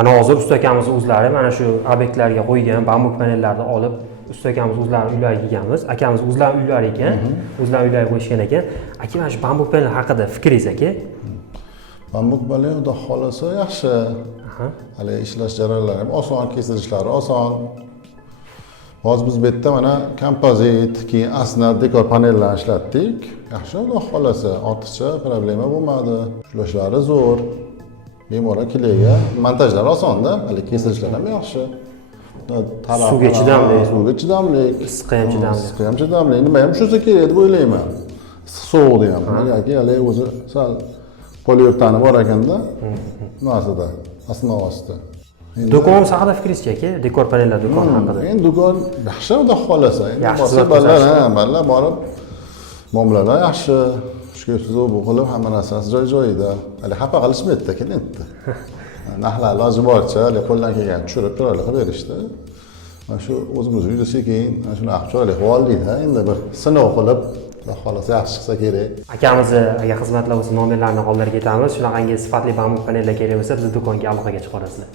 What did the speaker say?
Mana hozir usta akamiz o'zlari mana shu obyektlarga qo'ygan bambuk panellarni olib usta akamiz o'zlari uylariga kelganmiz. Akamiz o'zlari uylari ekan, o'zlari uylariga qo'yishgan ekan. Aka, mana shu bambuk panel haqida fikringiz aka? Bambuk panel xudo xolasa yaxshi. Hali ishlash jarayonlari ham oson, kesilishlari oson. Hozir biz bu yerda mana kompozit, keyin asnar dekor panellarni ishlatdik. Yaxshi, xudo xolasa, ortiqcha problema bo'lmadi. Ishlashlari zo'r. Bemalol kelayga, montajlar osonda, hali kesilishlari ham yaxshi. Suvga chidamli, suvga chidamli, issiqqa ham chidamli. Issiqqa ham chidamli. Nima ham shunisi kerak deb o'ylayman. Sovuqda ham, yoki hali o'zi sal poliuretani bor ekanda, narasida, osmon. Do'kon haqida fikringiz-chi aka? Dekor panellar do'koni haqida. Endi do'kon yaxshi, xudo xolasa. Endi Yaxshi ballar borib muomalalar yaxshi. Shukrsiz bu qilib hamma narsasi joy-joyida. Hali xafa qilishmaydi klientni. Narxlar iloji boricha qo'ldan kelgancha tushirib chiroyli qilib berishdi. Mana shu o'zimiz uyda sekin mana shunaqa chiroyli qilib oldik. Endi bir sinov qilib, xudo xolasa yaxshi chiqsa kerak. Akamizni agar xizmatlar bo'lsa nomerlarini qoldirib ketamiz. Shunaqangi sifatli bambuk panellar kerak bo'lsa, bizni do'konga aloqaga chiqarasizlar.